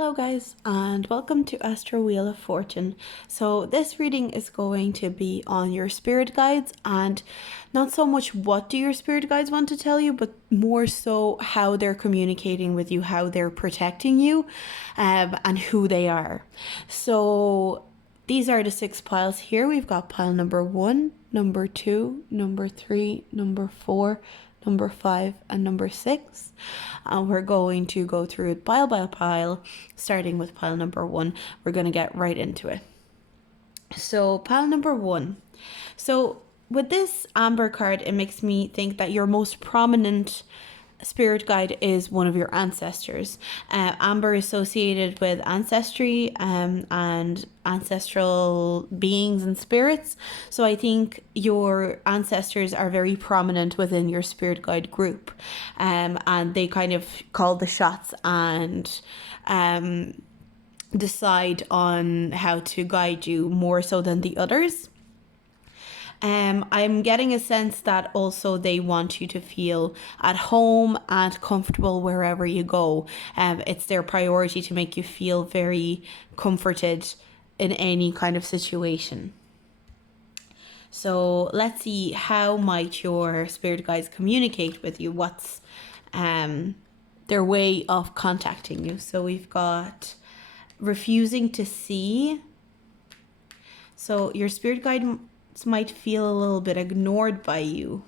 Hello guys, and welcome to Astro Wheel of Fortune. So this reading is going to be on your spirit guides, and not so much what do your spirit guides want to tell you, but more so how they're communicating with you, how they're protecting you, and who they are. So these are the 6 piles here. We've got pile number 1, number 2, number 3, number 4, number 5, and number 6. And we're going to go through it pile by pile, starting with pile number 1. We're going to get right into it. So pile number 1. So with this amber card, it makes me think that your most prominent spirit guide is one of your ancestors. Amber is associated with ancestry and ancestral beings and spirits. So I think your ancestors are very prominent within your spirit guide group, and they kind of call the shots and decide on how to guide you more so than the others. I'm getting a sense that also they want you to feel at home and comfortable wherever you go. It's their priority to make you feel very comforted in any kind of situation. So let's see, how might your spirit guides communicate with you? What's their way of contacting you? So we've got refusing to see. So your spirit guide might feel a little bit ignored by you.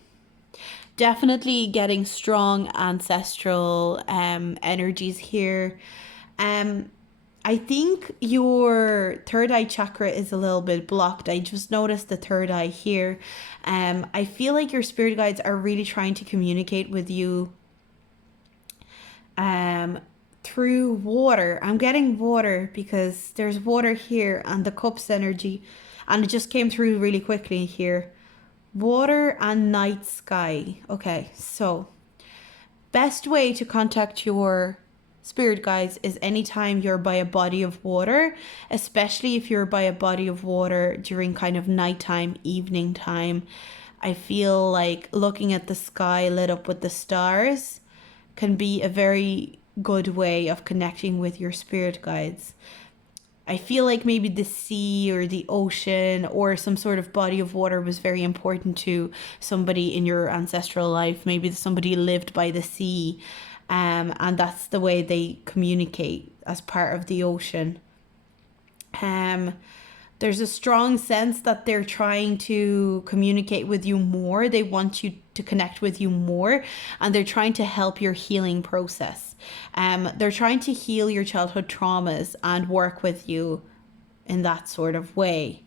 Definitely getting strong ancestral energies here. I think your third eye chakra is a little bit blocked. I just noticed the third eye here. I feel like your spirit guides are really trying to communicate with you through water. I'm getting water because there's water here and the cups energy, and it just came through really quickly here. Water and night sky. Okay, so best way to contact your spirit guides is anytime you're by a body of water, especially if you're by a body of water during kind of nighttime, evening time. I feel like looking at the sky lit up with the stars can be a very good way of connecting with your spirit guides. I feel like maybe the sea or the ocean or some sort of body of water was very important to somebody in your ancestral life. Maybe somebody lived by the sea, and that's the way they communicate, as part of the ocean. There's a strong sense that they're trying to communicate with you more. They want you to connect with you more, and they're trying to help your healing process. They're trying to heal your childhood traumas and work with you in that sort of way.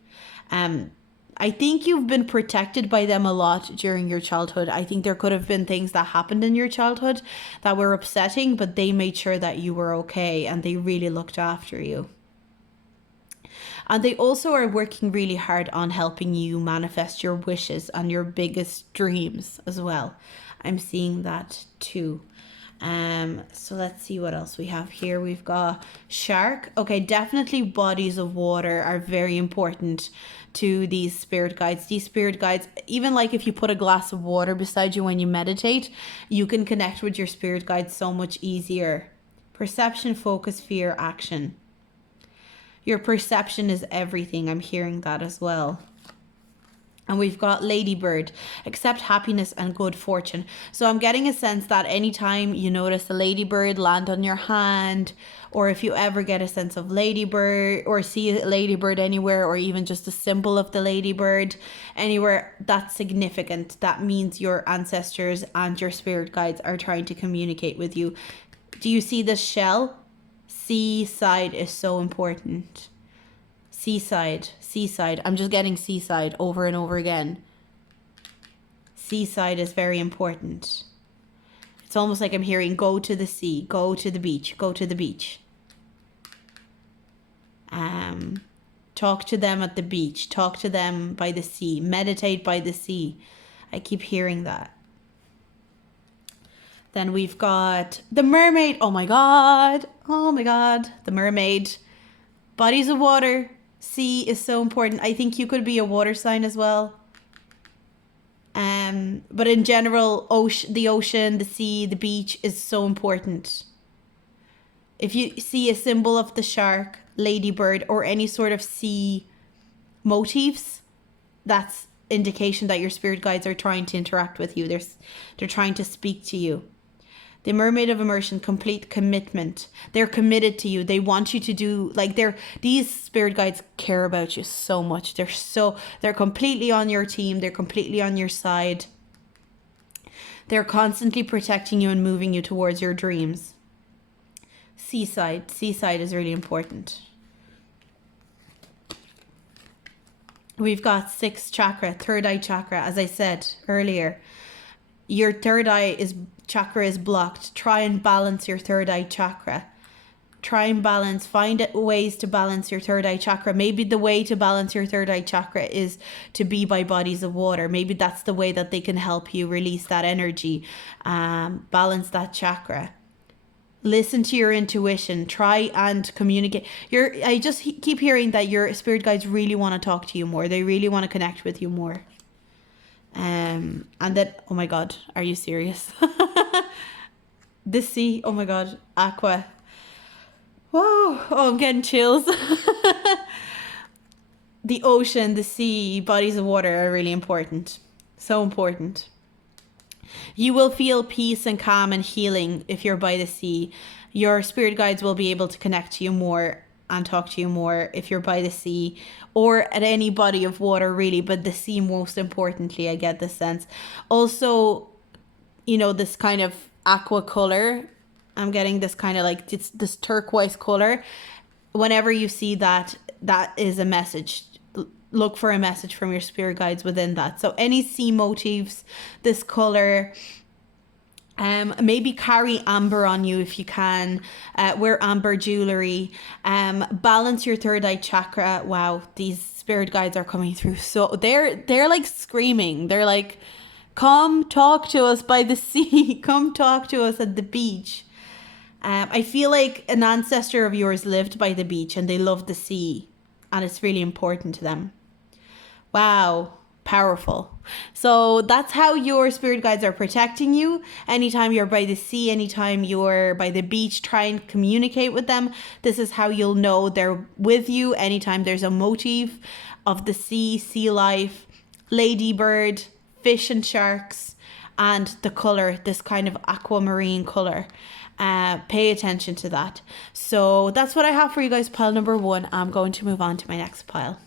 I think you've been protected by them a lot during your childhood. I think there could have been things that happened in your childhood that were upsetting, but they made sure that you were okay and they really looked after you. And they also are working really hard on helping you manifest your wishes and your biggest dreams as well. I'm seeing that too. So let's see what else we have here. We've got shark. Okay, definitely bodies of water are very important to these spirit guides. These spirit guides, even like if you put a glass of water beside you when you meditate, you can connect with your spirit guides so much easier. Perception, focus, fear, action. Your perception is everything. I'm hearing that as well. And we've got ladybird, accept happiness and good fortune. So I'm getting a sense that anytime you notice a ladybird land on your hand, or if you ever get a sense of ladybird or see a ladybird anywhere, or even just a symbol of the ladybird anywhere, that's significant. That means your ancestors and your spirit guides are trying to communicate with you. Do you see the shell? Seaside is so important. Seaside. I'm just getting seaside over and over again. Seaside is very important. It's almost like I'm hearing go to the sea, go to the beach, go to the beach. Talk to them at the beach, talk to them by the sea, meditate by the sea. I keep hearing that. Then we've got the mermaid. Oh my god. The mermaid. Bodies of water. Sea is so important. I think you could be a water sign as well. But in general, the ocean, the sea, the beach is so important. If you see a symbol of the shark, ladybird, or any sort of sea motifs, that's indication that your spirit guides are trying to interact with you. They're trying to speak to you. The mermaid of immersion, complete commitment. They're committed to you. They want you to do, like, these spirit guides care about you so much. They're completely on your team. They're completely on your side. They're constantly protecting you and moving you towards your dreams. Seaside is really important. We've got sixth chakra, third eye chakra. As I said earlier, your third eye chakra is blocked. Try and balance your third eye chakra. Find ways to balance your third eye chakra. Maybe the way to balance your third eye chakra is to be by bodies of water. Maybe that's the way that they can help you release that energy, balance that chakra. Listen to your intuition. Try and communicate. I just keep hearing that your spirit guides really want to talk to you more. They really want to connect with you more. And that, oh my God, are you serious? The sea, oh my God, aqua. Whoa, oh, I'm getting chills. The ocean, the sea, bodies of water are really important. So important. You will feel peace and calm and healing if you're by the sea. Your spirit guides will be able to connect to you more and talk to you more if you're by the sea or at any body of water, really, but the sea most importantly, I get this sense. Also, this kind of aqua color. I'm getting this kind of like this turquoise color. Whenever you see that is a message. Look for a message from your spirit guides within that. So any sea motifs, this color, maybe carry amber on you if you can. Wear amber jewelry. Balance your third eye chakra. Wow, these spirit guides are coming through. So they're like screaming. They're like, come talk to us by the sea. Come talk to us at the beach. I feel like an ancestor of yours lived by the beach and they love the sea, and it's really important to them. Wow, powerful. So that's how your spirit guides are protecting you. Anytime you're by the sea, anytime you're by the beach, try and communicate with them. This is how you'll know they're with you. Anytime there's a motif of the sea life, ladybird, fish and sharks, and the color, this kind of aquamarine color. Pay attention to that. So that's what I have for you guys, pile number 1. I'm going to move on to my next pile.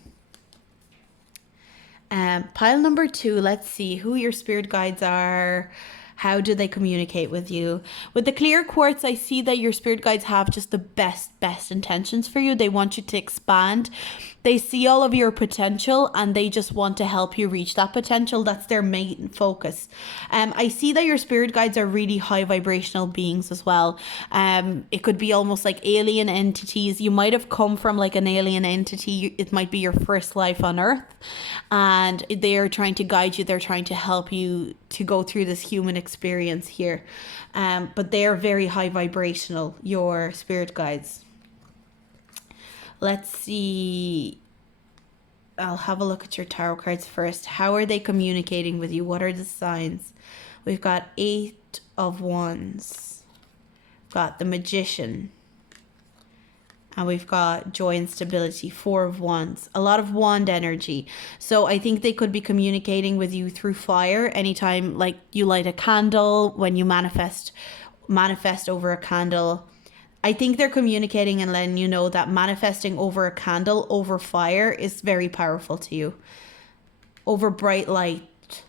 Pile number 2, let's see who your spirit guides are. How do they communicate with you? With the clear quartz, I see that your spirit guides have just the best intentions for you. They want you to expand. They see all of your potential and they just want to help you reach that potential. That's their main focus. I see that your spirit guides are really high vibrational beings as well. It could be almost like alien entities. You might have come from like an alien entity. It might be your first life on Earth. And they are trying to guide you. They're trying to help you to go through this human experience here. But they are very high vibrational, your spirit guides. Let's see. I'll have a look at your tarot cards first. How are they communicating with you? What are the signs? We've got 8 of Wands. We've got the Magician. And we've got joy and stability, 4 of Wands. A lot of wand energy. So I think they could be communicating with you through fire. Anytime like you light a candle, when you manifest over a candle. I think they're communicating and letting you know that manifesting over a candle, over fire, is very powerful to you. Over bright light.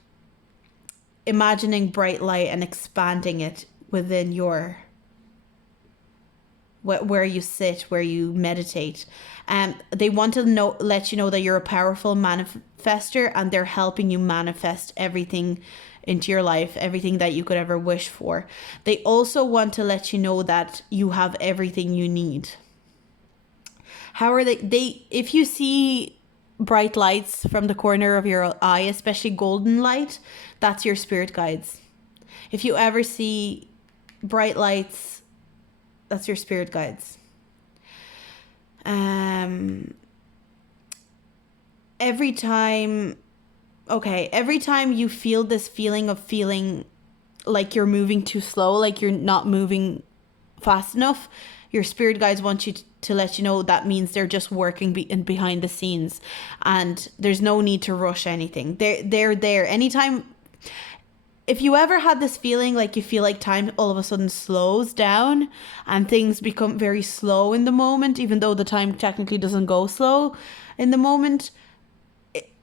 Imagining bright light and expanding it within your... where you sit, where you meditate. They want to let you know that you're a powerful manifester and they're helping you manifest everything into your life, everything that you could ever wish for. They also want to let you know that you have everything you need. How are they if you see bright lights from the corner of your eye, especially golden light, that's your spirit guides. If you ever see bright lights, that's your spirit guides. Every time you feel this feeling of feeling like you're moving too slow, like you're not moving fast enough, your spirit guides want you to let you know that means they're just working behind the scenes, and there's no need to rush anything. They're there anytime. If you ever had this feeling like you feel like time all of a sudden slows down and things become very slow in the moment, even though the time technically doesn't go slow in the moment,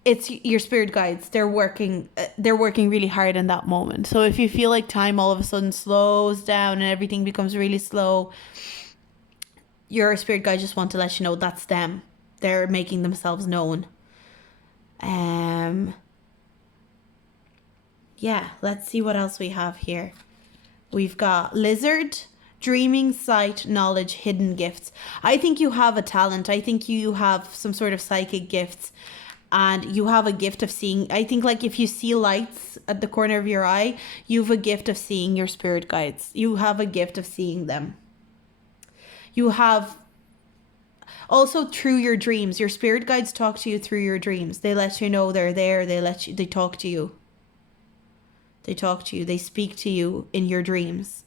it's your spirit guides. They're working really hard in that moment. So if you feel like time all of a sudden slows down and everything becomes really slow, your spirit guides just want to let you know that's them. They're making themselves known. Yeah, let's see what else we have here. We've got lizard, dreaming, sight, knowledge, hidden gifts. I think you have a talent. I think you have some sort of psychic gifts, and you have a gift of seeing. I think like if you see lights at the corner of your eye, you have a gift of seeing your spirit guides. You have a gift of seeing them. You have also through your dreams. Your spirit guides talk to you through your dreams. They let you know they're there. They talk to you. They talk to you. They speak to you in your dreams.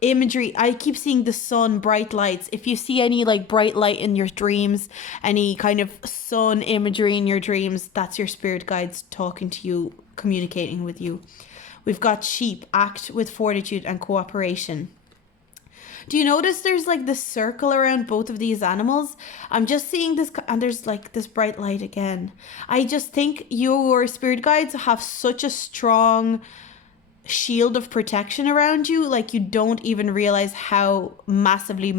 Imagery. I keep seeing the sun, bright lights. If you see any like bright light in your dreams, any kind of sun imagery in your dreams, that's your spirit guides talking to you, communicating with you. We've got sheep. Act with fortitude and cooperation. Do you notice there's like this circle around both of these animals? I'm just seeing this, and there's like this bright light again. I just think your spirit guides have such a strong shield of protection around you, like you don't even realize how massively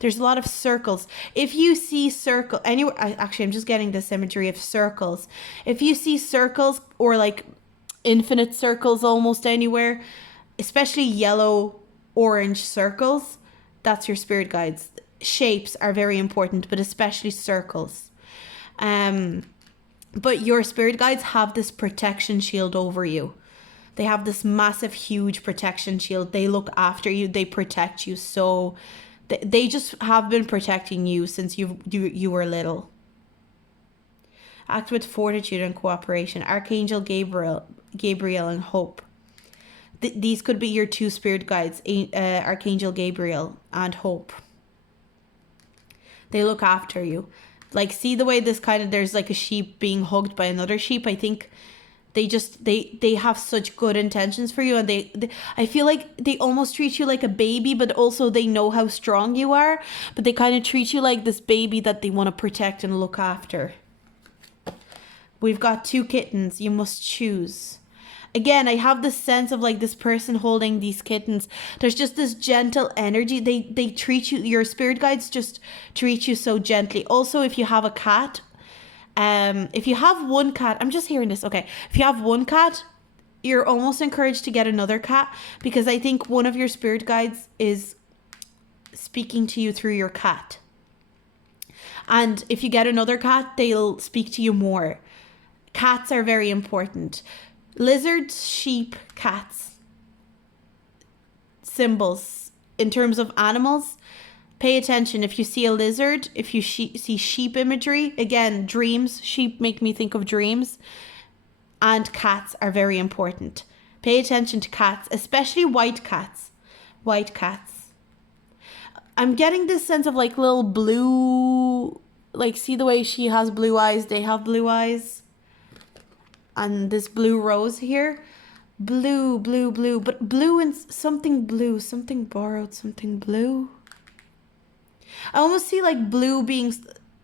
there's a lot of circles. If you see circle anywhere, I'm just getting this imagery of circles. If you see circles or like infinite circles almost anywhere, especially yellow, orange circles, that's your spirit guides. Shapes are very important, but especially circles. But your spirit guides have this protection shield over you. They have this massive, huge protection shield. They look after you. They protect you. So they just have been protecting you since you were little. Act with fortitude and cooperation. Archangel Gabriel and hope. These could be your two spirit guides, Archangel Gabriel and Hope. They look after you. Like, see the way there's like a sheep being hugged by another sheep. I think they have such good intentions for you, and I feel like they almost treat you like a baby, but also they know how strong you are, but they kind of treat you like this baby that they want to protect and look after. We've got 2 kittens. You must choose. Again, I have this sense of like this person holding these kittens. There's just this gentle energy. They treat you, your spirit guides just treat you so gently. Also, if you have a cat, if you have one cat, I'm just hearing this. Okay. If you have one cat, you're almost encouraged to get another cat, because I think one of your spirit guides is speaking to you through your cat. And if you get another cat, they'll speak to you more. Cats are very important. Lizards, sheep, cats. Symbols. In terms of animals, pay attention. If you see a lizard, if you see sheep imagery, again, dreams. Sheep make me think of dreams. And cats are very important. Pay attention to cats, especially white cats. White cats. I'm getting this sense of like little blue, like see the way she has blue eyes, they have blue eyes. And this blue rose here, blue, but blue and something borrowed, something blue. I almost see like blue being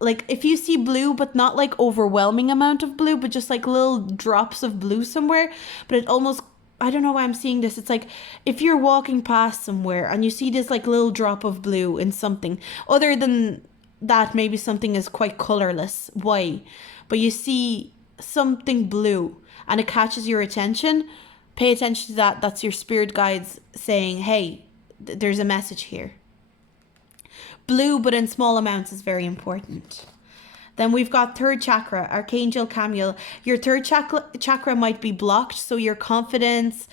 like, if you see blue, but not like overwhelming amount of blue, but just like little drops of blue somewhere. But it almost, I don't know why I'm seeing this. It's like if you're walking past somewhere and you see this like little drop of blue in something, other than that, maybe something is quite colorless. Why? But you see something blue and it catches your attention, pay attention to that. That's your spirit guides saying, hey, there's a message here. Blue, but in small amounts, is very important. Then we've got 3rd chakra, Archangel Chamuel. Your 3rd chakra might be blocked, so your confidence,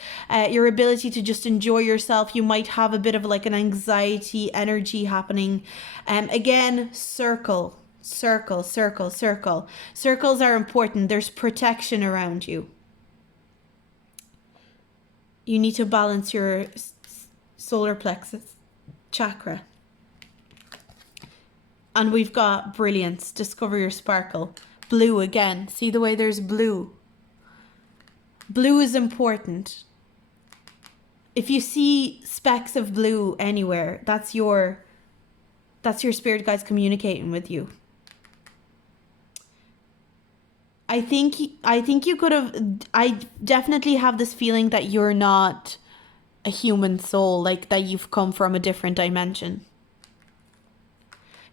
your ability to just enjoy yourself, you might have a bit of like an anxiety energy happening. Again, circle. Circles are important. There's protection around you. You need to balance your solar plexus chakra. And we've got brilliance, discover your sparkle. Blue again. See the way there's blue? Blue is important. If you see specks of blue anywhere, that's your spirit guides communicating with you. I think you could have, I definitely have this feeling that you're not a human soul, like that you've come from a different dimension.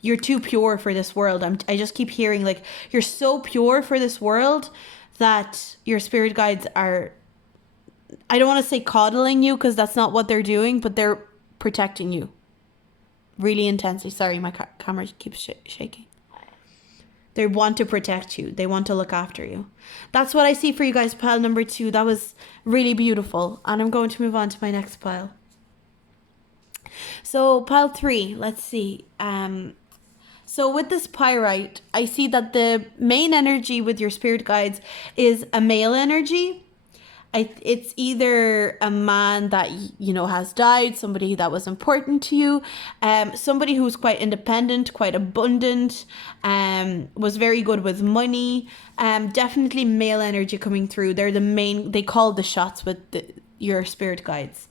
You're too pure for this world. I just keep hearing like you're so pure for this world that your spirit guides are, I don't want to say coddling you because that's not what they're doing, but they're protecting you really intensely. Sorry, my camera keeps shaking. They want to protect you. They want to look after you. That's what I see for you guys, pile number 2. That was really beautiful. And I'm going to move on to my next pile. So pile 3, let's see. So with this pyrite, I see that the main energy with your spirit guides is a male energy. It's either a man that, has died, somebody that was important to you, somebody who's quite independent, quite abundant, was very good with money. Definitely male energy coming through. They're they call the shots with your spirit guides.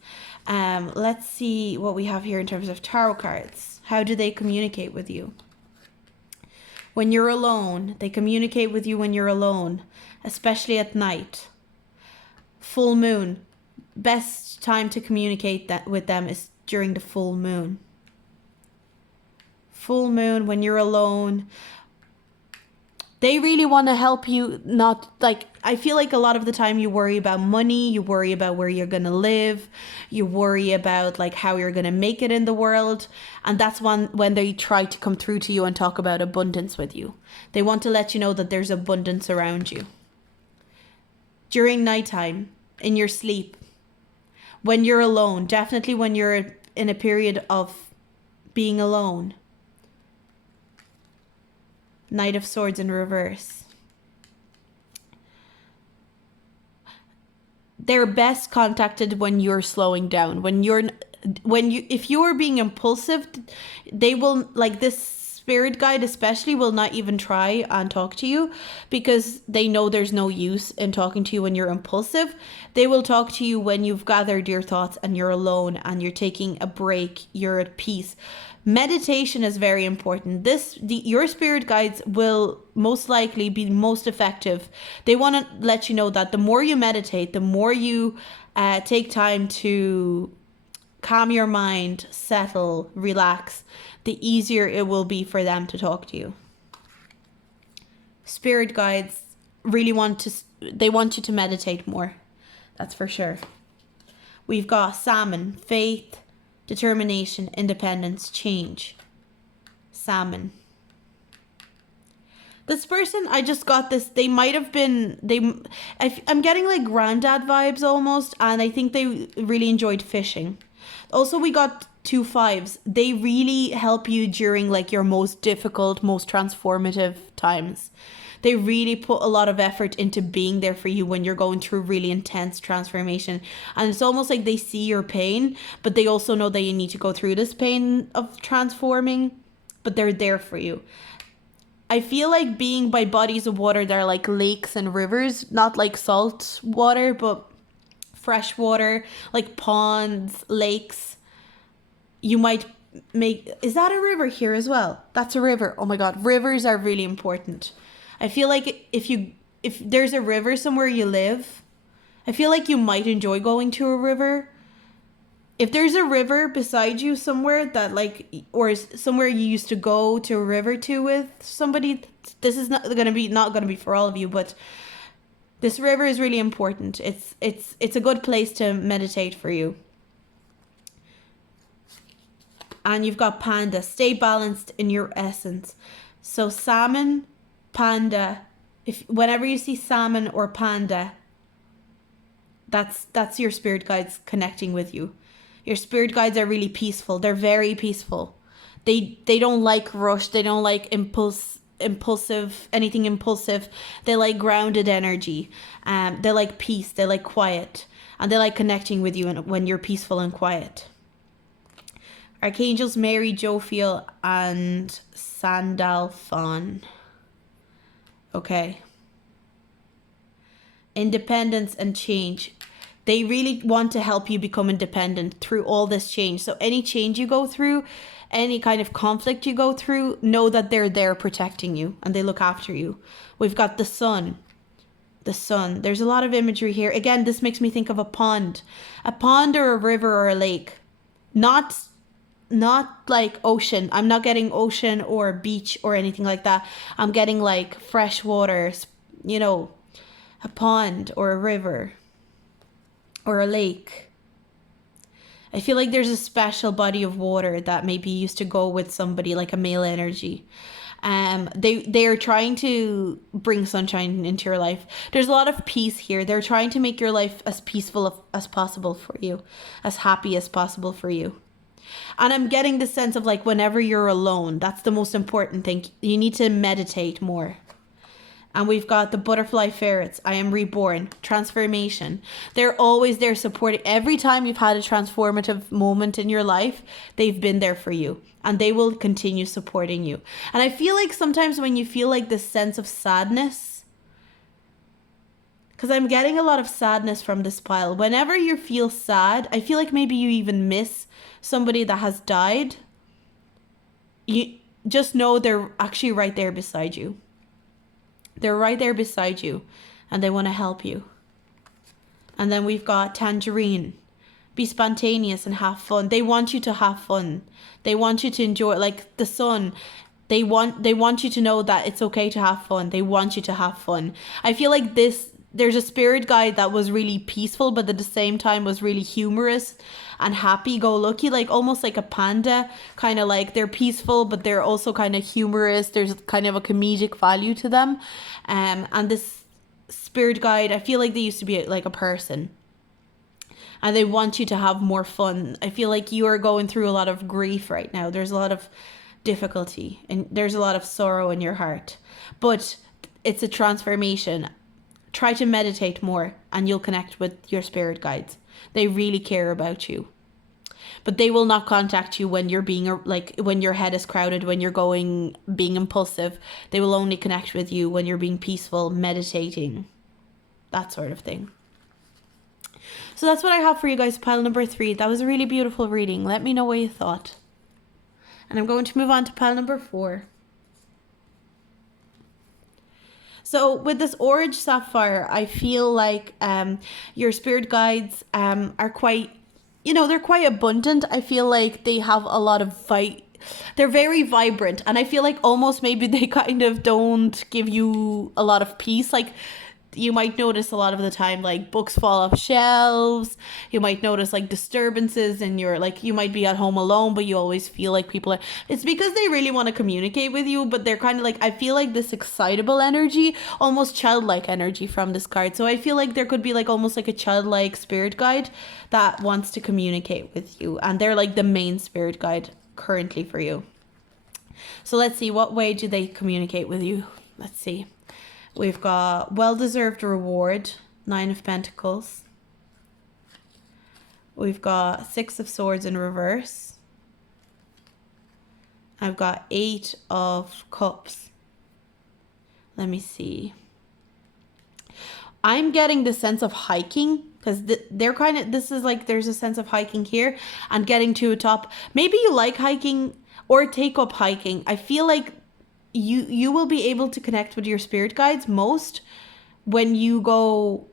Let's see what we have here in terms of tarot cards. How do they communicate with you? When you're alone, they communicate with you when you're alone, especially at night. Full moon. Best time to communicate with them is during the full moon. Full moon, when you're alone. They really want to help you, not like, I feel like a lot of the time you worry about money, you worry about where you're going to live, you worry about like how you're going to make it in the world. And that's when they try to come through to you and talk about abundance with you. They want to let you know that there's abundance around you. During nighttime, in your sleep, when you're alone, definitely when you're in a period of being alone. Knight of Swords in reverse. They're best contacted when you're slowing down. If you are being impulsive, they will, like this spirit guide especially, will not even try and talk to you because they know there's no use in talking to you when you're impulsive. They will talk to you when you've gathered your thoughts and you're alone and you're taking a break, you're at peace. Meditation is very important. Your spirit guides will most likely be most effective. They want to let you know that the more you meditate, the more you take time to calm your mind, settle, relax, the easier it will be for them to talk to you. Spirit guides really want you to meditate more. That's for sure. We've got Salmon, faith, determination, independence, change. Salmon. This person, I just got this, they might have been, I'm getting like granddad vibes almost, and I think they really enjoyed fishing. Also, we got 2 5s. They really help you during like your most difficult, most transformative times. They really put a lot of effort into being there for you when you're going through really intense transformation. And it's almost like they see your pain, but they also know that you need to go through this pain of transforming, but they're there for you. I feel like being by bodies of water that are like lakes and rivers, not like salt water, but fresh water, like ponds, lakes. You might is that a river here as well? That's a river. Oh my God, rivers are really important. I feel like if there's a river somewhere you live, I feel like you might enjoy going to a river. If there's a river beside you somewhere that like, or somewhere you used to go to a river to with somebody, this is not gonna be for all of you, but this river is really important. It's a good place to meditate for you. And you've got Panda, stay balanced in your essence. So salmon, panda, whenever you see salmon or panda, that's your spirit guides connecting with you. Your spirit guides are really peaceful. They're very peaceful. They don't like rush. They don't like anything impulsive. They like grounded energy. They like peace. They like quiet. And they like connecting with you when you're peaceful and quiet. Archangels Mary, Jophiel, and Sandalphon. Okay. Independence and change. They really want to help you become independent through all this change. So any change you go through, any kind of conflict you go through, know that they're there protecting you and they look after you. We've got the sun. The sun. There's a lot of imagery here. Again, this makes me think of a pond or a river or a lake. Not like ocean. I'm not getting ocean or beach or anything like that. I'm getting like fresh water, you know, a pond or a river or a lake. I feel like there's a special body of water that maybe used to go with somebody, like a male energy. They are trying to bring sunshine into your life. There's a lot of peace here. They're trying to make your life as peaceful as possible for you, as happy as possible for you. And I'm getting the sense of like whenever you're alone, that's the most important thing. You need to meditate more. And we've got the butterfly ferrets. I am reborn. Transformation. They're always there supporting. Every time you've had a transformative moment in your life, they've been there for you. And they will continue supporting you. And I feel like sometimes when you feel like this sense of sadness, because I'm getting a lot of sadness from this pile. Whenever you feel sad, I feel like maybe you even miss somebody that has died. You just know they're actually right there beside you. They're right there beside you and they want to help you. And then we've got tangerine. Be spontaneous and have fun. They want you to have fun. They want you to enjoy, like the sun. They want you to know that it's okay to have fun. They want you to have fun. I feel like there's a spirit guide that was really peaceful, but at the same time was really humorous and happy-go-lucky, like almost like a panda, kind of like they're peaceful, but they're also kind of humorous. There's kind of a comedic value to them. And this spirit guide, I feel like they used to be like a person. And they want you to have more fun. I feel like you are going through a lot of grief right now. There's a lot of difficulty and there's a lot of sorrow in your heart. But it's a transformation. Try to meditate more and you'll connect with your spirit guides. They really care about you. But they will not contact you when you're being like when your head is crowded, when you're being impulsive. They will only connect with you when you're being peaceful, meditating, that sort of thing. So that's what I have for you guys, pile number 3. That was a really beautiful reading. Let me know what you thought. And I'm going to move on to pile number 4. So with this orange sapphire, I feel like your spirit guides are quite, they're quite abundant. I feel like they have a lot of they're very vibrant. And I feel like almost maybe they kind of don't give you a lot of peace. Like you might notice a lot of the time, like books fall off shelves. You might notice like disturbances and you might be at home alone, but you always feel like people are, it's because they really want to communicate with you, but they're kind of like, I feel like this excitable energy, almost childlike energy from this card. So I feel like there could be like almost like a childlike spirit guide that wants to communicate with you. And they're like the main spirit guide currently for you. So let's see, what way do they communicate with you? Let's see. We've got well-deserved reward, 9 of Pentacles. We've got 6 of Swords in reverse. I've got 8 of Cups. Let me see. I'm getting the sense of hiking because they're kind of, this is like, there's a sense of hiking here and getting to a top. Maybe you like hiking or take up hiking. I feel like you will be able to connect with your spirit guides most when you go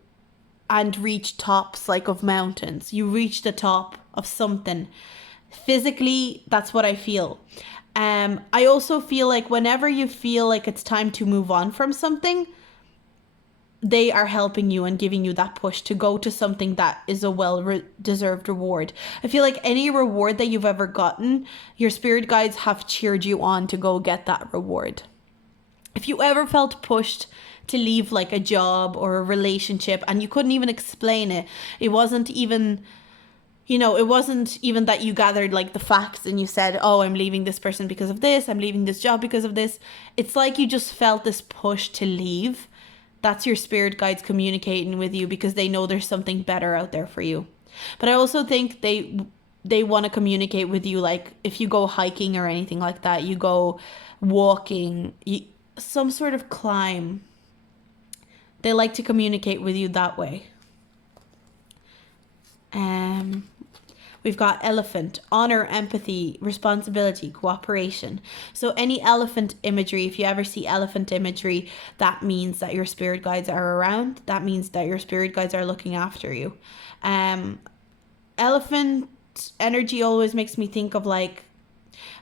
and reach tops like of mountains. You reach the top of something. Physically, that's what I feel. I also feel like whenever you feel like it's time to move on from something, they are helping you and giving you that push to go to something that is a well-deserved reward. I feel like any reward that you've ever gotten, your spirit guides have cheered you on to go get that reward. If you ever felt pushed to leave like a job or a relationship and you couldn't even explain it, it wasn't even that you gathered like the facts and you said, oh, I'm leaving this person because of this, I'm leaving this job because of this. It's like you just felt this push to leave. That's your spirit guides communicating with you because they know there's something better out there for you. But I also think they they want to communicate with you. Like if you go hiking or anything like that, you go walking, some sort of climb. They like to communicate with you that way. We've got elephant, honor, empathy, responsibility, cooperation. So any elephant imagery, if you ever see elephant imagery, that means that your spirit guides are around. That means that your spirit guides are looking after you. Elephant energy always makes me think of like,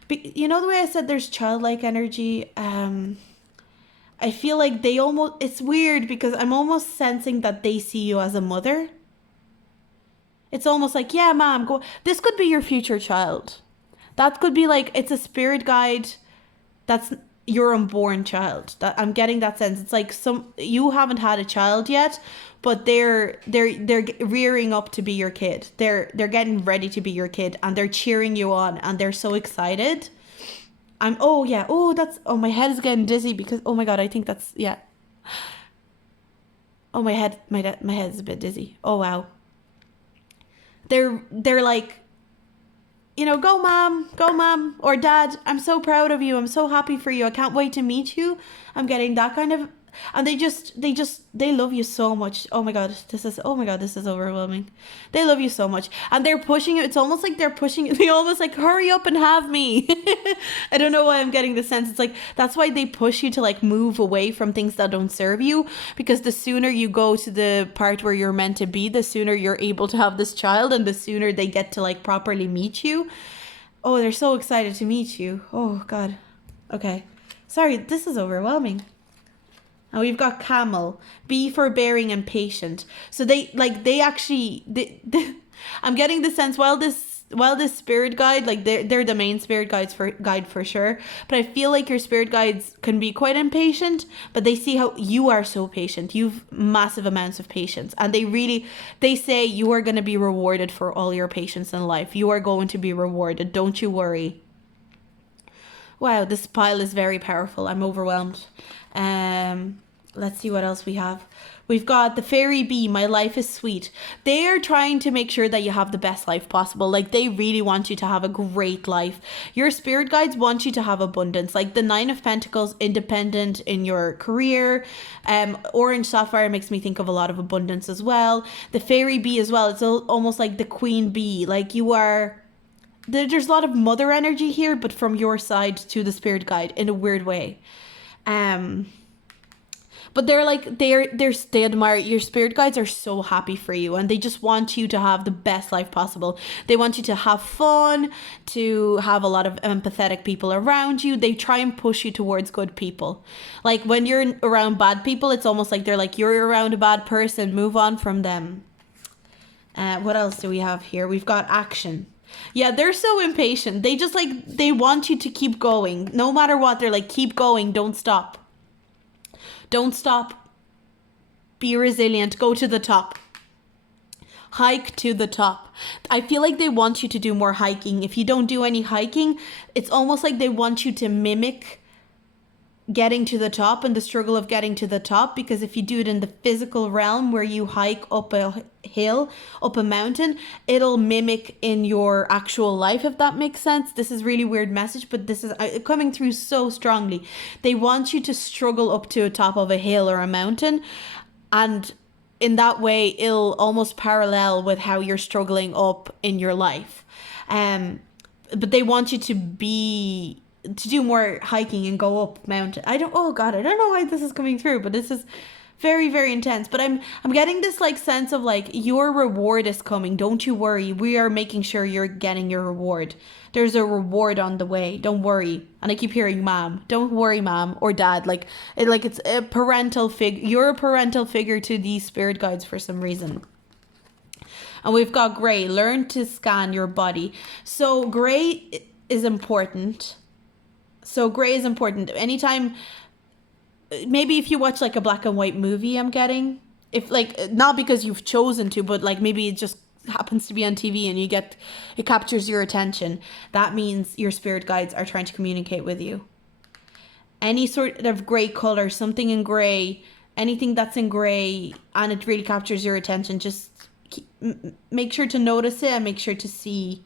you know the way I said there's childlike energy? I feel like they almost, it's weird because I'm almost sensing that they see you as a mother. It's almost like, yeah, mom, this could be your future child. That could be like, it's a spirit guide that's your unborn child. That I'm getting that sense. It's like you haven't had a child yet, but they're rearing up to be your kid. They're getting ready to be your kid, and they're cheering you on, and they're so excited. My head is getting dizzy because, oh my God, I think that's, yeah. Oh, my head is a bit dizzy. Oh, wow. They're like, go mom, or dad, I'm so proud of you. I'm so happy for you. I can't wait to meet you. I'm getting that kind of, and they love you so much. Oh my God, this is overwhelming. They love you so much. And they're pushing you. It's almost like they almost like, hurry up and have me. I don't know why I'm getting the sense. It's like, that's why they push you to like move away from things that don't serve you. Because the sooner you go to the part where you're meant to be, the sooner you're able to have this child, and the sooner they get to like properly meet you. Oh, they're so excited to meet you. Oh God. Okay. Sorry, this is overwhelming. And we've got camel, be forbearing and patient. So I'm getting the sense while this spirit guide, like they're the main spirit guide for sure. But I feel like your spirit guides can be quite impatient, but they see how you are so patient. You've massive amounts of patience, and they say you are going to be rewarded for all your patience in life. You are going to be rewarded. Don't you worry. Wow, this pile is very powerful. I'm overwhelmed. Let's see what else we have. We've got the fairy bee, my life is sweet. They are trying to make sure that you have the best life possible. Like, they really want you to have a great life. Your spirit guides want you to have abundance. Like the 9 of Pentacles, independent in your career. Orange sapphire makes me think of a lot of abundance as well. The fairy bee as well. It's almost like the queen bee. Like there's a lot of mother energy here, but from your side to the spirit guide in a weird way. But they're like, they admire, your spirit guides are so happy for you, and they just want you to have the best life possible. They want you to have fun, to have a lot of empathetic people around you. They try and push you towards good people. Like when you're around bad people, it's almost like they're like, you're around a bad person, move on from them. What else do we have here? We've got action. Yeah, they're so impatient. They just like, they want you to keep going. No matter what, they're like, keep going, don't stop. Don't stop. Be resilient. Go to the top. Hike to the top. I feel like they want you to do more hiking. If you don't do any hiking, it's almost like they want you to mimic getting to the top and the struggle of getting to the top, because if you do it in the physical realm where you hike up a hill, up a mountain, it'll mimic in your actual life, if that makes sense. This is really weird message, but this is coming through so strongly. They want you to struggle up to the top of a hill or a mountain, and in that way it'll almost parallel with how you're struggling up in your life. But they want you to do more hiking and go up mountain. I don't know why this is coming through, but this is very, very intense. But I'm getting this like sense of like, your reward is coming. Don't you worry. We are making sure you're getting your reward. There's a reward on the way. Don't worry. And I keep hearing mom. Don't worry, mom, or dad. It's a parental figure. You're a parental figure to these spirit guides for some reason. And we've got gray. Learn to scan your body. So gray is important. Anytime, maybe if you watch like a black and white movie, I'm getting, if like, not because you've chosen to, but like maybe it just happens to be on TV and it captures your attention. That means your spirit guides are trying to communicate with you. Any sort of gray color, something in gray, anything that's in gray, and it really captures your attention, just make sure to notice it and make sure to see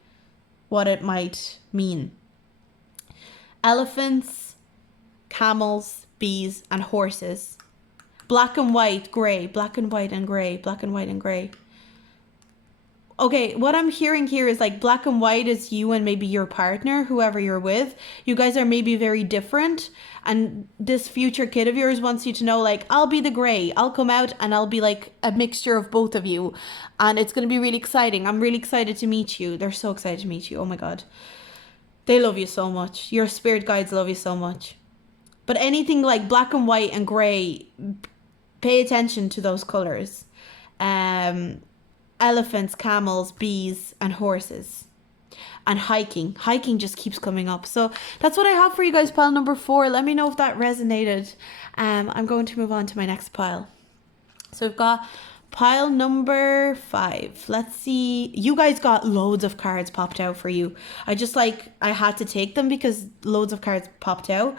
what it might mean. Elephants, camels, bees, and horses. Black and white, grey, black and white and grey, black and white and grey. Okay, what I'm hearing here is like black and white is you and maybe your partner, whoever you're with. You guys are maybe very different. And this future kid of yours wants you to know, like, I'll be the grey. I'll come out and I'll be like a mixture of both of you. And it's going to be really exciting. I'm really excited to meet you. They're so excited to meet you. Oh my God. They love you so much. Your spirit guides love you so much. But anything like black and white and grey, pay attention to those colours. Elephants, camels, bees, and horses. And hiking. Hiking just keeps coming up. So that's what I have for you guys, pile number 4. Let me know if that resonated. I'm going to move on to my next pile. So we've got pile number 5. Let's see. You guys got loads of cards popped out for you. I had to take them because loads of cards popped out.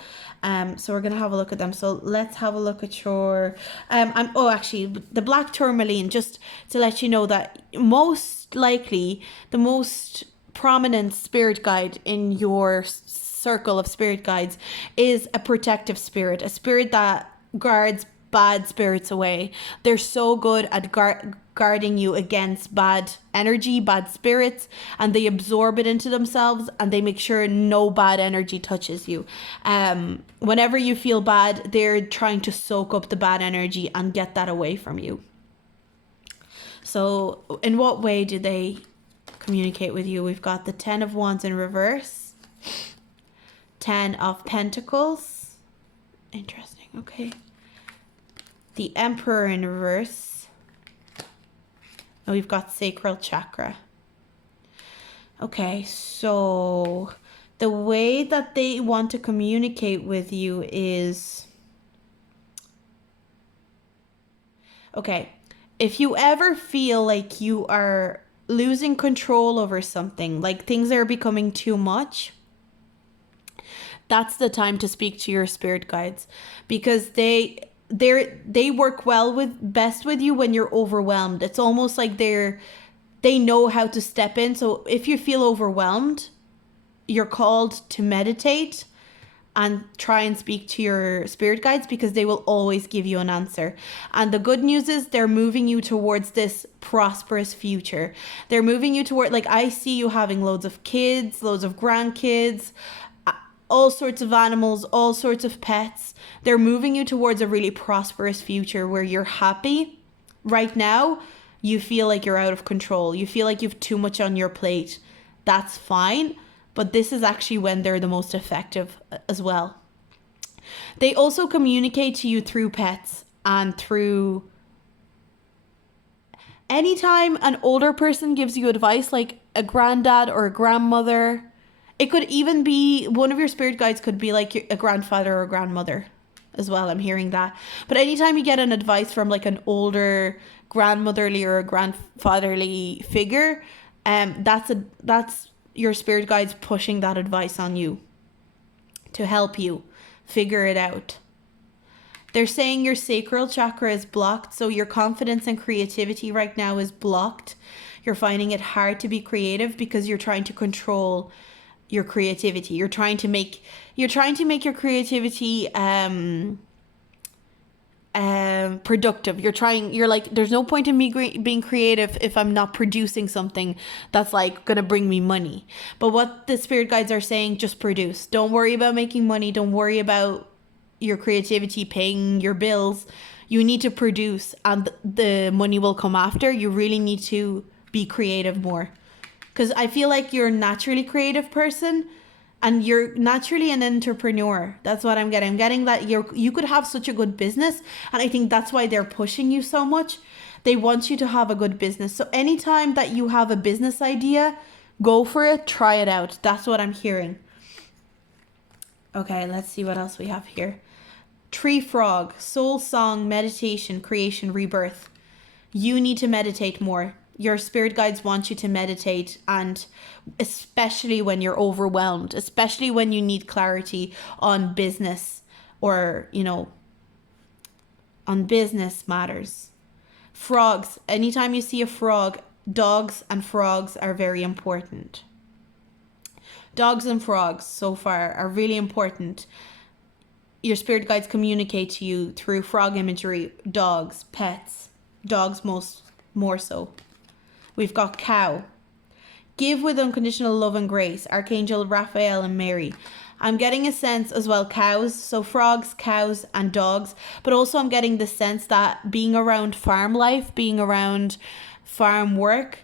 So we're going to have a look at them. So let's have a look at your... actually, the black tourmaline, just to let you know that most likely the most prominent spirit guide in your circle of spirit guides is a protective spirit, a spirit that guards bad spirits away. They're so good at guarding you against bad energy, bad spirits, and they absorb it into themselves and they make sure no bad energy touches you. Whenever you feel bad, they're trying to soak up the bad energy and get that away from you. So in what way do they communicate with you? We've got the 10 of Wands in reverse, 10 of Pentacles. Interesting. Okay. The Emperor in reverse. And we've got Sacral Chakra. Okay, so the way that they want to communicate with you is... Okay, if you ever feel like you are losing control over something, like things are becoming too much, that's the time to speak to your spirit guides, because they work best with you when you're overwhelmed. It's almost like they know how to step in. So if you feel overwhelmed, you're called to meditate and try and speak to your spirit guides, because they will always give you an answer. And the good news is they're moving you towards this prosperous future. They're moving you toward, like, I see you having loads of kids, loads of grandkids, all sorts of animals, all sorts of pets. They're moving you towards a really prosperous future where you're happy. Right now, you feel like you're out of control. You feel like you have too much on your plate. That's fine. But this is actually when they're the most effective as well. They also communicate to you through pets and through... Anytime an older person gives you advice, like a granddad or a grandmother... It could even be, one of your spirit guides could be like a grandfather or a grandmother as well. I'm hearing that. But anytime you get an advice from like an older grandmotherly or a grandfatherly figure, that's your spirit guides pushing that advice on you to help you figure it out. They're saying your sacral chakra is blocked, so your confidence and creativity right now is blocked. You're finding it hard to be creative because you're trying to control your creativity. You're trying to make your creativity productive. You're like, there's no point in me being creative if I'm not producing something that's like gonna bring me money. But what the spirit guides are saying, just produce. Don't worry about making money. Don't worry about your creativity paying your bills. You need to produce and the money will come after. You really need to be creative more. Because I feel like you're a naturally creative person and you're naturally an entrepreneur. That's what I'm getting. I'm getting that you could have such a good business. And I think that's why they're pushing you so much. They want you to have a good business. So anytime that you have a business idea, go for it. Try it out. That's what I'm hearing. Okay, let's see what else we have here. Tree frog, soul song, meditation, creation, rebirth. You need to meditate more. Your spirit guides want you to meditate, and especially when you're overwhelmed, especially when you need clarity on business or, on business matters. Frogs, anytime you see a frog, dogs and frogs are very important. Dogs and frogs so far are really important. Your spirit guides communicate to you through frog imagery, dogs, pets, dogs more so. We've got cow. Give with unconditional love and grace, Archangel Raphael and Mary. I'm getting a sense as well, cows, so frogs, cows and dogs, but also I'm getting the sense that being around farm life, being around farm work,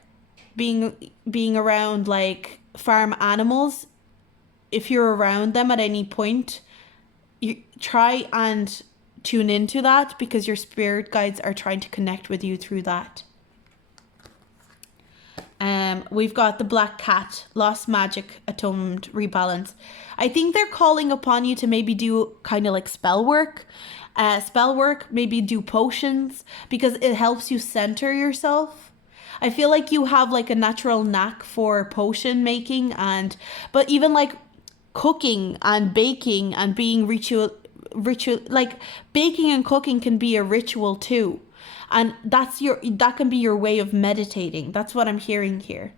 being around like farm animals, if you're around them at any point, you try and tune into that because your spirit guides are trying to connect with you through that. We've got the black cat, lost magic, atonement, rebalance. I think they're calling upon you to maybe do kind of like spell work, maybe do potions because it helps you center yourself. I feel like you have like a natural knack for potion making but even like cooking and baking and being ritual, like baking and cooking can be a ritual too. And that can be your way of meditating. That's what I'm hearing here.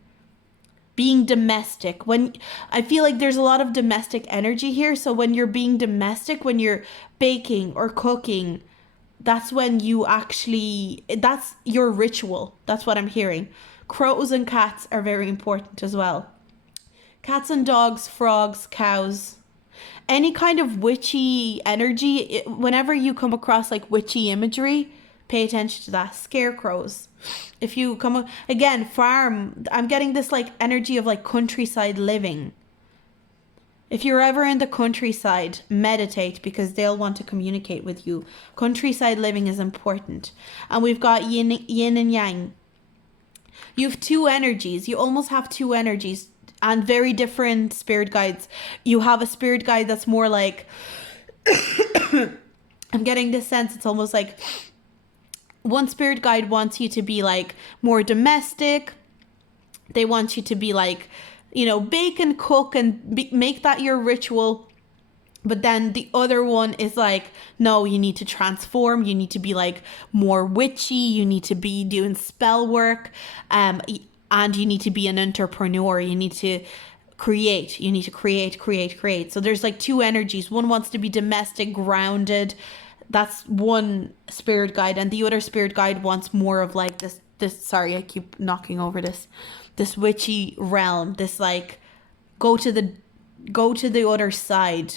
Being domestic. When I feel like there's a lot of domestic energy here. So when you're being domestic, when you're baking or cooking, that's when that's your ritual. That's what I'm hearing. Crows and cats are very important as well. Cats and dogs, frogs, cows. Any kind of witchy energy, whenever you come across like witchy imagery, pay attention to that. Scarecrows. If you come again, farm, I'm getting this like energy of like countryside living. If you're ever in the countryside, meditate because they'll want to communicate with you. Countryside living is important. And we've got yin and yang. You have two energies. You almost have two energies and very different spirit guides. You have a spirit guide that's more like, I'm getting this sense it's almost like one spirit guide wants you to be like more domestic. They want you to be like, bake and cook and make that your ritual. But then the other one is like, no, you need to transform. You need to be like more witchy. You need to be doing spell work. And you need to be an entrepreneur. You need to create. You need to create. So there's like two energies. One wants to be domestic, grounded. That's one spirit guide. And the other spirit guide wants more of like this, sorry, I keep knocking over this witchy realm. This like, go to the other side.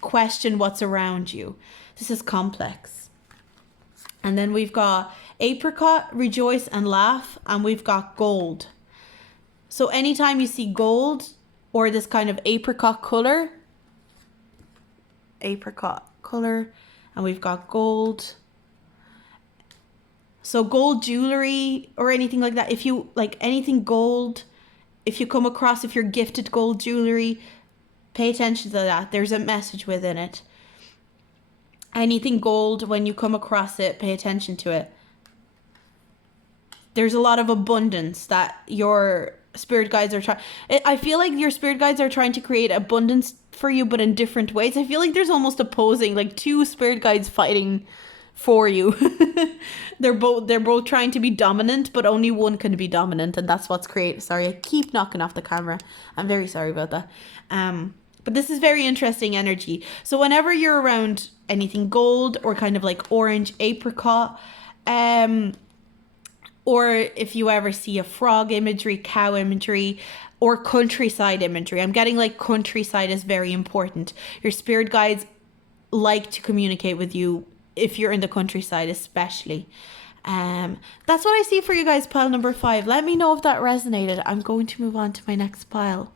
Question what's around you. This is complex. And then we've got apricot, rejoice and laugh, and we've got gold. So anytime you see gold or this kind of apricot color, and we've got gold. So gold jewelry or anything like that, if you like anything gold, if you're gifted gold jewelry, pay attention to that. There's a message within it. Anything gold, when you come across it, pay attention to it. There's a lot of abundance that your spirit guides are trying. I feel like your spirit guides are trying to create abundance for you, but in different ways. I feel like there's almost opposing, like two spirit guides fighting for you. They're both trying to be dominant, but only one can be dominant, and that's what's created. Sorry, I keep knocking off the camera. I'm very sorry about that. But this is very interesting energy. So whenever you're around anything gold or kind of like orange apricot, or if you ever see a frog imagery, cow imagery, or countryside imagery, I'm getting like countryside is very important. Your spirit guides like to communicate with you if you're in the countryside especially. That's what I see for you guys, pile number 5. Let me know if that resonated. I'm going to move on to my next pile.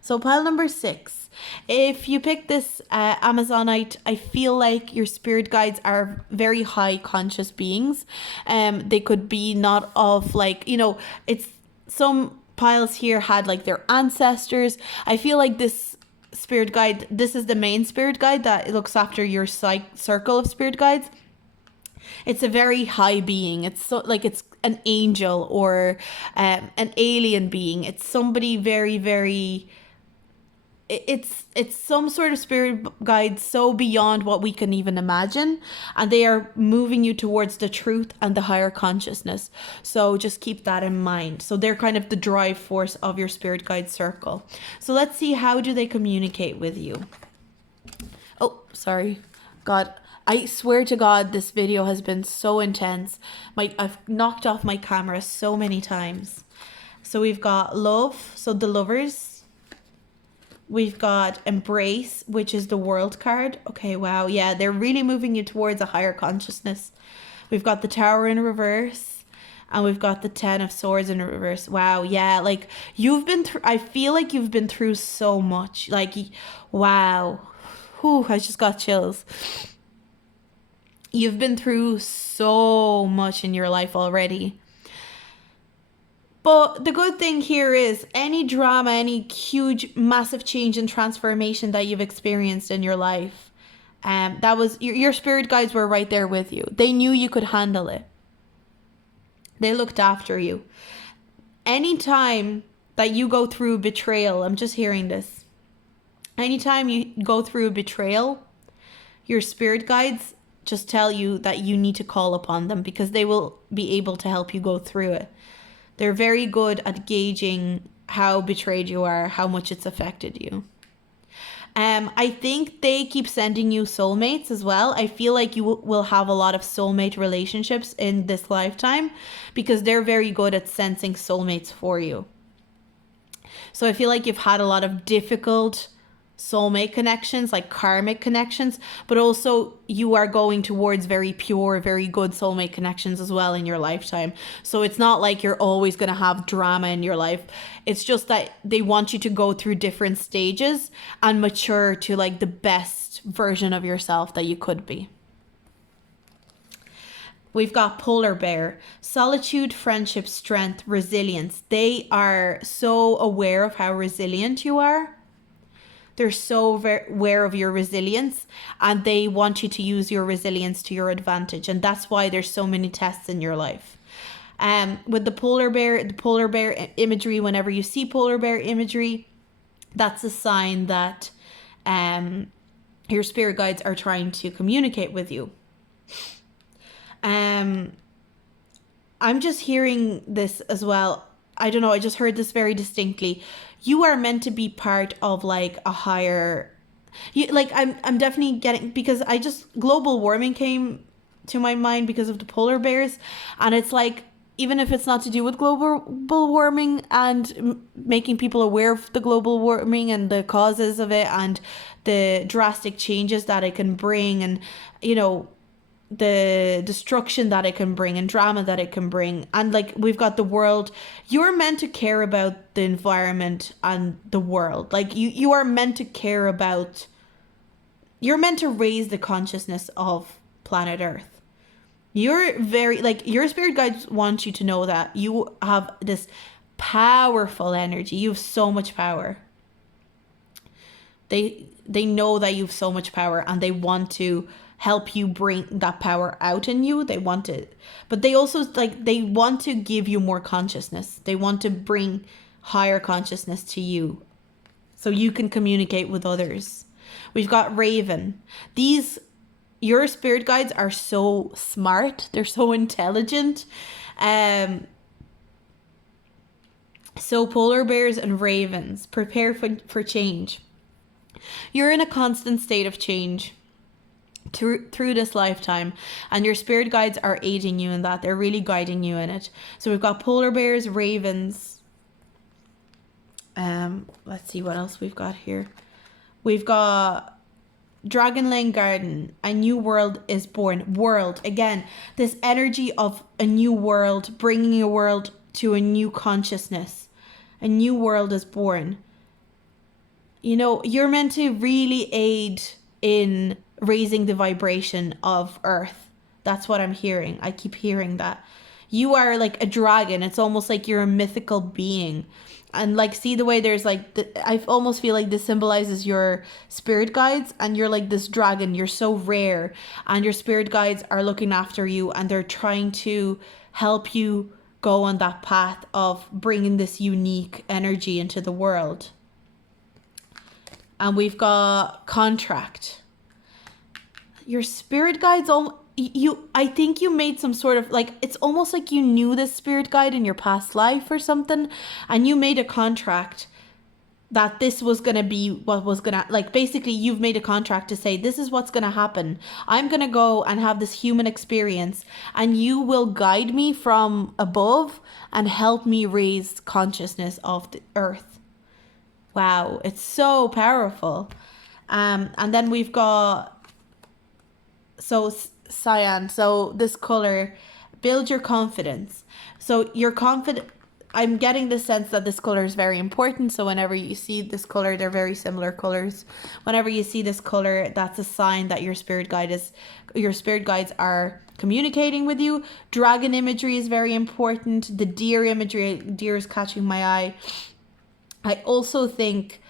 So pile number 6. If you pick this Amazonite, I feel like your spirit guides are very high conscious beings. They could be not of like, it's some piles here had like their ancestors. I feel like this spirit guide, this is the main spirit guide that looks after your circle of spirit guides. It's a very high being. It's so like it's an angel or an alien being. It's somebody very, very it's some sort of spirit guide so beyond what we can even imagine, and they are moving you towards the truth and the higher consciousness. So just keep that in mind. So they're kind of the drive force of your spirit guide circle. So let's see, how do they communicate with you? Oh, sorry. God, I swear to God, this video has been so intense. I've knocked off my camera so many times. So we've got love, so the lovers. We've got embrace, which is the world card. Okay, wow. Yeah, they're really moving you towards a higher consciousness. We've got the tower in reverse. And we've got the 10 of swords in reverse. Wow, yeah. Like, you've been through, I feel like you've been through so much. Like, wow. Whew, I just got chills. You've been through so much in your life already. But the good thing here is any drama, any huge, massive change and transformation that you've experienced in your life, that was your spirit guides were right there with you. They knew you could handle it. They looked after you. Anytime that you go through betrayal, I'm just hearing this. Anytime you go through betrayal, your spirit guides just tell you that you need to call upon them, because they will be able to help you go through it. They're very good at gauging how betrayed you are, how much it's affected you. I think they keep sending you soulmates as well. I feel like you will have a lot of soulmate relationships in this lifetime, because they're very good at sensing soulmates for you. So I feel like you've had a lot of difficult soulmate connections, like karmic connections, but also you are going towards very pure, very good soulmate connections as well in your lifetime. So it's not like you're always going to have drama in your life. It's just that they want you to go through different stages and mature to like the best version of yourself that you could be. We've got polar bear, solitude, friendship, strength, resilience. They are so aware of how resilient you are. They're so aware of your resilience, and they want you to use your resilience to your advantage. And that's why there's so many tests in your life. With the polar bear imagery, whenever you see polar bear imagery, that's a sign that your spirit guides are trying to communicate with you. I'm just hearing this as well. I don't know, I just heard this very distinctly. You are meant to be part of like a higher, I'm definitely getting, because global warming came to my mind because of the polar bears, and it's like, even if it's not to do with global warming and making people aware of the global warming and the causes of it and the drastic changes that it can bring, and the destruction that it can bring and drama that it can bring, and like we've got the world. You're meant to care about the environment and the world. Like you are meant to care about, you're meant to raise the consciousness of planet Earth. You're very, like, your spirit guides want you to know that you have this powerful energy. You have so much power. They know that you have so much power, and they want to help you bring that power out in you. They want it, but they also they want to give you more consciousness. They want to bring higher consciousness to you so you can communicate with others. We've got Raven. Your spirit guides are so smart. They're so intelligent. So polar bears and ravens, prepare for change. You're in a constant state of change through this lifetime, and your spirit guides are aiding you in that. They're really guiding you in it. So we've got polar bears, ravens. Let's see what else we've got here. We've got Dragonlane Garden. A new world is born. World, again, this energy of a new world, bringing a world to a new consciousness. A new world is born. You're meant to really aid in raising the vibration of Earth. That's what I'm hearing. I keep hearing that. You are like a dragon. It's almost like you're a mythical being. And like, see the way there's like, I almost feel like this symbolizes your spirit guides, and you're like this dragon. You're so rare, and your spirit guides are looking after you, and they're trying to help you go on that path of bringing this unique energy into the world. And we've got contract. Your spirit guides, I think you made some sort of, like, it's almost like you knew this spirit guide in your past life or something, and you made a contract that this was going to be what was going to, like, basically you've made a contract to say, this is what's going to happen. I'm going to go and have this human experience, and you will guide me from above and help me raise consciousness of the earth. Wow, it's so powerful. And then we've got, so cyan, so this color, build your confidence. So you're confident. I'm getting the sense that this color is very important. So whenever you see this color, they're very similar colors. Whenever you see this color, that's a sign that your spirit guides are communicating with you. Dragon imagery is very important. The deer imagery, deer is catching my eye. I also think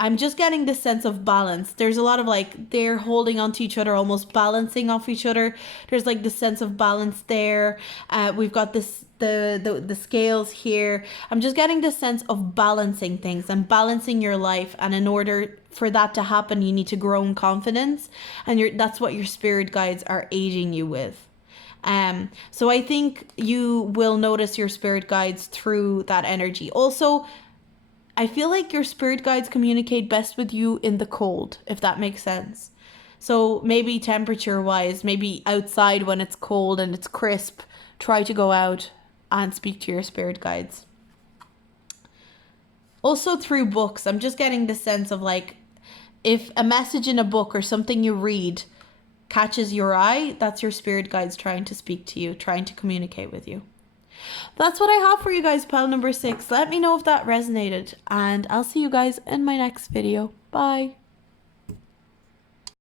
I'm just getting this sense of balance. There's a lot of, like, they're holding onto each other, almost balancing off each other. There's like this sense of balance there. We've got this the scales here. I'm just getting this sense of balancing things and balancing your life. And in order for that to happen, you need to grow in confidence. And that's what your spirit guides are aiding you with. So I think you will notice your spirit guides through that energy. Also, I feel like your spirit guides communicate best with you in the cold, if that makes sense. So maybe temperature wise, maybe outside when it's cold and it's crisp, try to go out and speak to your spirit guides. Also through books, I'm just getting the sense of, like, if a message in a book or something you read catches your eye, that's your spirit guides trying to speak to you, trying to communicate with you. That's what I have for you guys, pile number 6. Let me know if that resonated, and I'll see you guys in my next video. Bye.